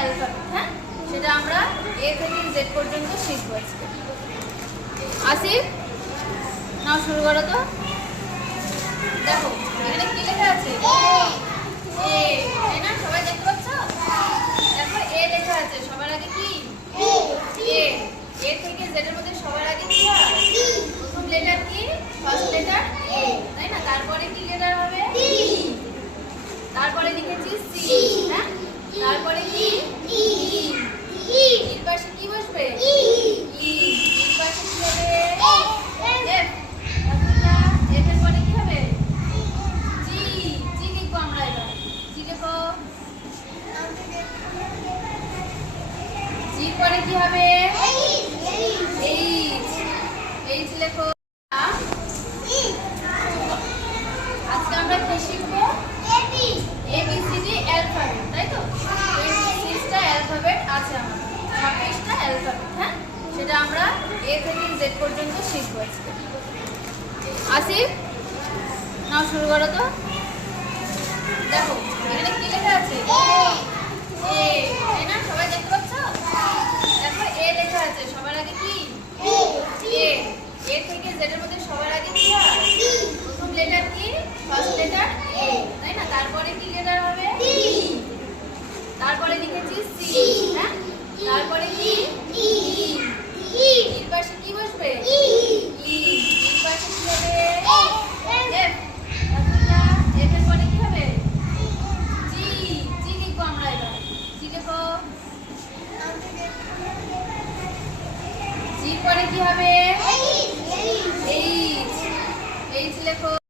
Alphabet, হ্যাঁ, সেটা আমরা এ থেকে জেড পর্যন্ত শিখবো আজকে। আসিফ, নাও শুরু করো তো। দেখো এখানে কি লেখা আছে? এ, তাই না? সবাই দেখতে পাচ্ছ? দেখো এ লেখা আছে, সবার আগে কি? এ। এ থেকে জেড এর মধ্যে সবার আগে কি হয়? প্রথম লেটার কি? ফার্স্ট লেটার এ, তাই না? তারপরে কি লেটার হবে? তারপরে লিখেছি সি, হ্যাঁ, তারপরে কি? এর পাশে কি বসবে? এর পাশে কি হবে? এফ। এফ এর পরে কি হবে? জি। জি লিখবো আমরা এবার। জি লিখো। জি পরে কি হবে? এইচ। এইচ লেখো। আজকে আমরা কি শিখবো? এবিসিডি অ্যালফাবেট, তাই তো? 26টা অ্যালফাবেট আছে আমাদের, 26টা অ্যালফাবেট, হ্যাঁ, সেটা আমরা এ থেকে জেড পর্যন্ত শিখবো আজকে। আসিফ, নাও শুরু করো তো। দেখো এখানে কি লেখা আছে? এ, তাই না? সবাই দেখতে পাচ্ছ? দেখো এ লেখা আছে, সবার আগে কি? এ। এ থেকে জেড এর মধ্যে সবার আগে কি হয়? প্রথম লেটার কি? ফার্স্ট লেটার এ, তাই না? তারপরে কি লেটার হবে? তারপরে লিখেছি সি, হ্যাঁ, তারপরে কি? এর পাশে কি বসবে? এর পাশে কি হবে? এফ। এফ এর পরে কি হবে? জি। জি লিখবো আমরা এবার। জি লিখো। জি পরে কি হবে? এইচ। এইচ লেখো।